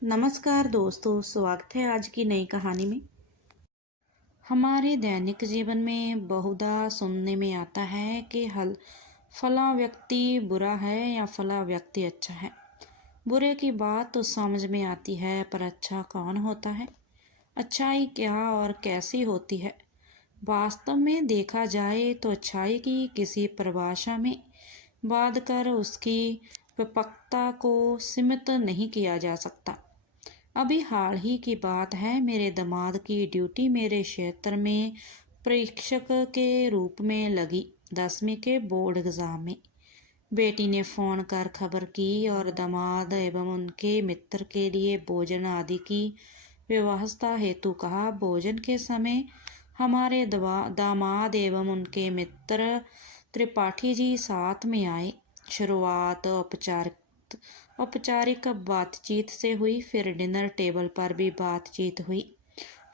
नमस्कार दोस्तों, स्वागत है आज की नई कहानी में। हमारे दैनिक जीवन में बहुधा सुनने में आता है कि हल फला व्यक्ति बुरा है या फला व्यक्ति अच्छा है। बुरे की बात तो समझ में आती है, पर अच्छा कौन होता है? अच्छाई क्या और कैसी होती है? वास्तव में देखा जाए तो अच्छाई की किसी परिभाषा में बांध कर उसकी व्यापकता को सीमित नहीं किया जा सकता। अभी हाल ही की बात है, मेरे दामाद की ड्यूटी मेरे क्षेत्र में परीक्षक के रूप में लगी। 10वीं के बोर्ड एग्ज़ाम में बेटी ने फ़ोन कर खबर की और दामाद एवं उनके मित्र के लिए भोजन आदि की व्यवस्था हेतु कहा। भोजन के समय हमारे दामाद एवं उनके मित्र त्रिपाठी जी साथ में आए। शुरुआत औपचारिक बातचीत से हुई, फिर डिनर टेबल पर भी बातचीत हुई,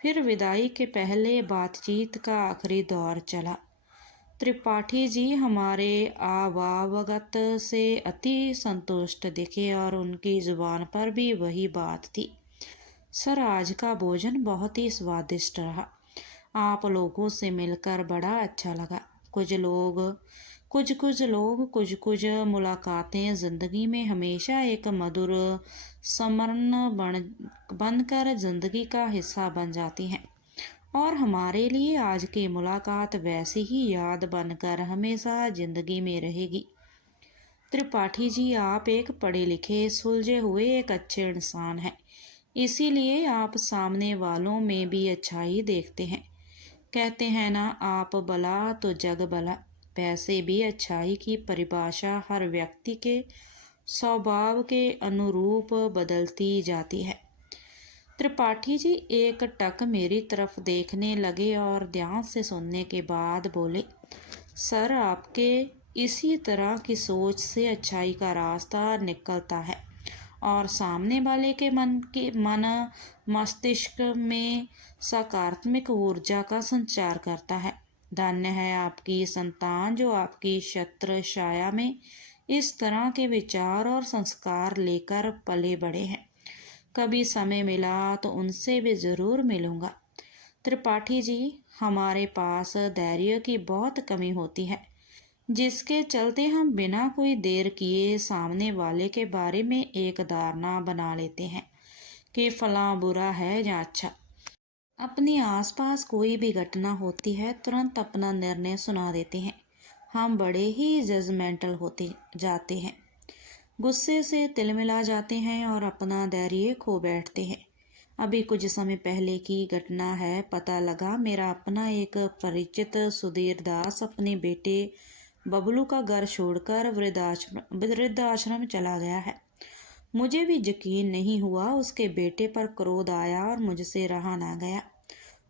फिर विदाई के पहले बातचीत का आखिरी दौर चला। त्रिपाठी जी हमारे आवागत से अति संतुष्ट दिखे और उनकी जुबान पर भी वही बात थी। सर, आज का भोजन बहुत ही स्वादिष्ट रहा। आप लोगों से मिलकर बड़ा अच्छा लगा। कुछ मुलाकातें ज़िंदगी में हमेशा एक मधुर स्मरण बनकर ज़िंदगी का हिस्सा बन जाती हैं, और हमारे लिए आज की मुलाकात वैसी ही याद बनकर हमेशा ज़िंदगी में रहेगी। त्रिपाठी जी, आप एक पढ़े लिखे, सुलझे हुए एक अच्छे इंसान हैं, इसीलिए आप सामने वालों में भी अच्छाई देखते हैं। कहते हैं ना, आप भला तो जग भला। वैसे भी अच्छाई की परिभाषा हर व्यक्ति के स्वभाव के अनुरूप बदलती जाती है। त्रिपाठी जी एक टक मेरी तरफ देखने लगे और ध्यान से सुनने के बाद बोले, सर, आपके इसी तरह की सोच से अच्छाई का रास्ता निकलता है और सामने वाले के मन मस्तिष्क में सकारात्मक ऊर्जा का संचार करता है। धन्य है आपकी संतान जो आपकी छत्र छाया में इस तरह के विचार और संस्कार लेकर पले बड़े हैं। कभी समय मिला तो उनसे भी ज़रूर मिलूँगा। त्रिपाठी जी, हमारे पास धैर्य की बहुत कमी होती है, जिसके चलते हम बिना कोई देर किए सामने वाले के बारे में एक धारणा बना लेते हैं कि फलां बुरा है या अच्छा। अपने आसपास कोई भी घटना होती है, तुरंत अपना निर्णय सुना देते हैं। हम बड़े ही जजमेंटल होते जाते हैं, गुस्से से तिलमिला जाते हैं और अपना धैर्य खो बैठते हैं। अभी कुछ समय पहले की घटना है। पता लगा मेरा अपना एक परिचित सुधीर दास अपने बेटे बबलू का घर छोड़कर वृद्धाश्रम चला गया है। मुझे भी यकीन नहीं हुआ। उसके बेटे पर क्रोध आया और मुझसे रहा ना गया।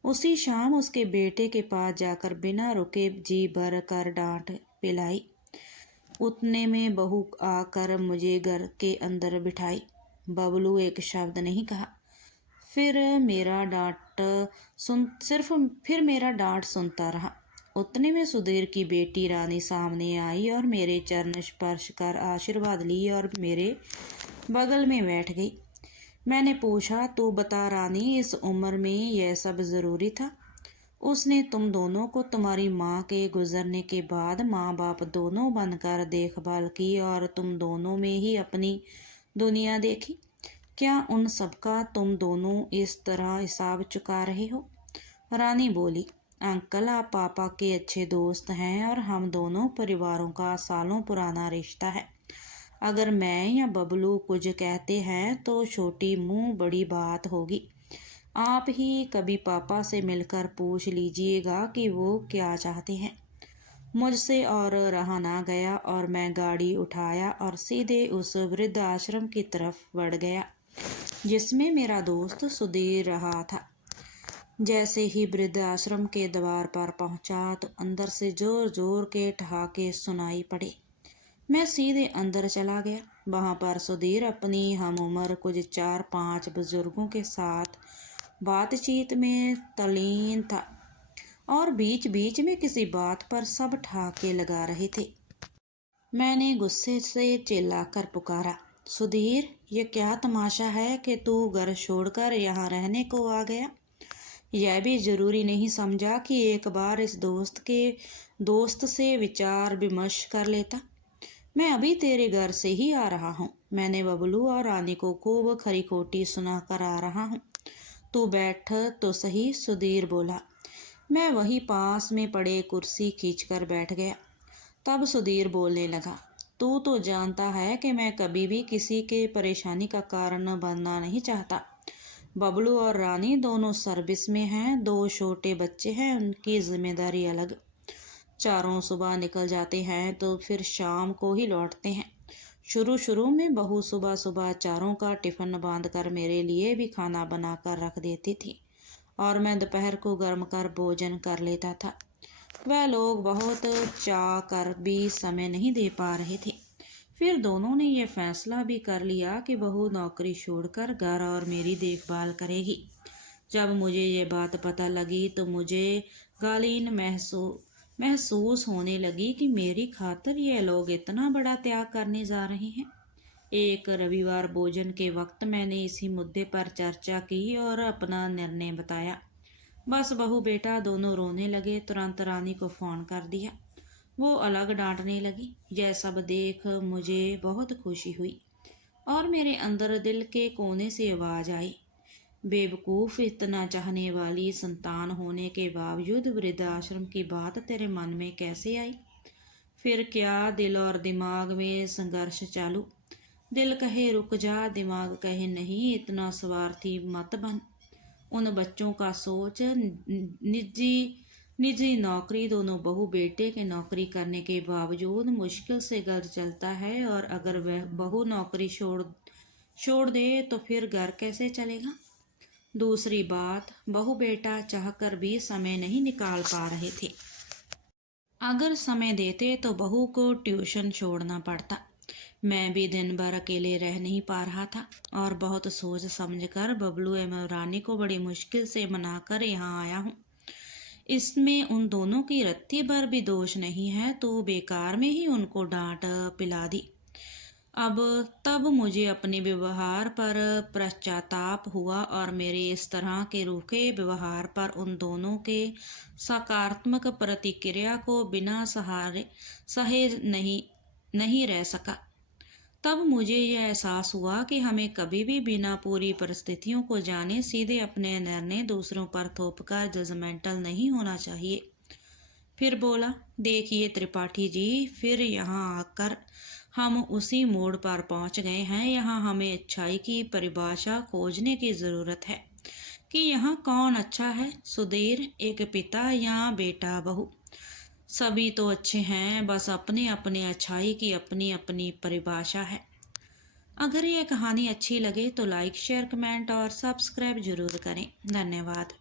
उसी शाम उसके बेटे के पास जाकर बिना रुके जी भर कर डांट पिलाई। उतने में बहू आकर मुझे घर के अंदर बिठाई। बबलू एक शब्द नहीं कहा। फिर मेरा डांट सुनता रहा। उतने में सुधीर की बेटी रानी सामने आई और मेरे चरण स्पर्श कर आशीर्वाद ली और मेरे बगल में बैठ गई। मैंने पूछा, तू बता रानी, इस उम्र में यह सब ज़रूरी था? उसने तुम दोनों को तुम्हारी माँ के गुजरने के बाद माँ बाप दोनों बनकर देखभाल की और तुम दोनों में ही अपनी दुनिया देखी। क्या उन सबका तुम दोनों इस तरह हिसाब चुका रहे हो? रानी बोली, अंकल, आप पापा के अच्छे दोस्त हैं और हम दोनों परिवारों का सालों पुराना रिश्ता है। अगर मैं या बबलू कुछ कहते हैं तो छोटी मुंह बड़ी बात होगी। आप ही कभी पापा से मिलकर पूछ लीजिएगा कि वो क्या चाहते हैं। मुझसे और रहा ना गया और मैं गाड़ी उठाया और सीधे उस वृद्ध आश्रम की तरफ बढ़ गया जिसमें मेरा दोस्त सुधीर रहा था। जैसे ही वृद्ध आश्रम के द्वार पर पहुंचा तो अंदर से जोर जोर के ठहाके सुनाई पड़े। मैं सीधे अंदर चला गया। वहां पर सुधीर अपनी हम उम्र कुछ 4-5 बुजुर्गों के साथ बातचीत में तल्लीन था और बीच बीच में किसी बात पर सब ठहाके लगा रहे थे। मैंने गुस्से से चिल्लाकर पुकारा, सुधीर, ये क्या तमाशा है कि तू घर छोड़कर यहाँ रहने को आ गया? यह भी जरूरी नहीं समझा कि एक बार इस दोस्त से विचार विमर्श कर लेता? मैं अभी तेरे घर से ही आ रहा हूँ। मैंने बबलू और रानी को खूब खरी खोटी सुना कर आ रहा हूँ। तू बैठ तो सही, सुधीर बोला। मैं वही पास में पड़े कुर्सी खींचकर बैठ गया। तब सुधीर बोलने लगा, तू तो जानता है कि मैं कभी भी किसी के परेशानी का कारण बनना नहीं चाहता। बबलू और रानी दोनों सर्विस में हैं, 2 छोटे बच्चे हैं, उनकी जिम्मेदारी अलग। चारों सुबह निकल जाते हैं तो फिर शाम को ही लौटते हैं। शुरू में बहू सुबह सुबह चारों का टिफ़िन बांध कर मेरे लिए भी खाना बनाकर रख देती थी और मैं दोपहर को गर्म कर भोजन कर लेता था। वह लोग बहुत चाह कर भी समय नहीं दे पा रहे थे। फिर दोनों ने यह फैसला भी कर लिया कि बहू नौकरी छोड़कर घर और मेरी देखभाल करेगी। जब मुझे ये बात पता लगी तो मुझे गालीन महसूस होने लगी कि मेरी खातिर ये लोग इतना बड़ा त्याग करने जा रहे हैं। एक रविवार भोजन के वक्त मैंने इसी मुद्दे पर चर्चा की और अपना निर्णय बताया। बस बहू बेटा दोनों रोने लगे। तुरंत रानी को फ़ोन कर दिया। वो अलग डांटने लगी। यह सब देख मुझे बहुत खुशी हुई और मेरे अंदर दिल के कोने से आवाज़ आई, बेवकूफ़, इतना चाहने वाली संतान होने के बावजूद वृद्धाश्रम की बात तेरे मन में कैसे आई? फिर क्या दिल और दिमाग में संघर्ष चालू। दिल कहे रुक जा, दिमाग कहे नहीं, इतना स्वार्थी मत बन। उन बच्चों का सोच। निजी नौकरी दोनों बहू बेटे के नौकरी करने के बावजूद मुश्किल से घर चलता है और अगर वह बहू नौकरी छोड़ दे तो फिर घर कैसे चलेगा? दूसरी बात, बहू बेटा चाहकर भी समय नहीं निकाल पा रहे थे। अगर समय देते तो बहू को ट्यूशन छोड़ना पड़ता। मैं भी दिन भर अकेले रह नहीं पा रहा था और बहुत सोच समझकर बबलू एवं रानी को बड़ी मुश्किल से मनाकर यहाँ आया हूँ। इसमें उन दोनों की रत्ती भर भी दोष नहीं है, तो बेकार में ही उनको डांट पिला दी। तब मुझे अपने व्यवहार पर पश्चाताप हुआ और मेरे इस तरह के रूखे व्यवहार पर उन दोनों के सकारात्मक प्रतिक्रिया को बिना सहे नहीं रह सका। तब मुझे यह एहसास हुआ कि हमें कभी भी बिना पूरी परिस्थितियों को जाने सीधे अपने निर्णय दूसरों पर थोपकर जजमेंटल नहीं होना चाहिए। फिर बोला, देखिए त्रिपाठी जी, फिर यहाँ आकर हम उसी मोड़ पर पहुँच गए हैं। यहाँ हमें अच्छाई की परिभाषा खोजने की ज़रूरत है कि यहाँ कौन अच्छा है, सुधीर, एक पिता या बेटा बहू। सभी तो अच्छे हैं, बस अपने अपने अच्छाई की अपनी अपनी परिभाषा है। अगर यह कहानी अच्छी लगे तो लाइक, शेयर, कमेंट और सब्सक्राइब जरूर करें। धन्यवाद।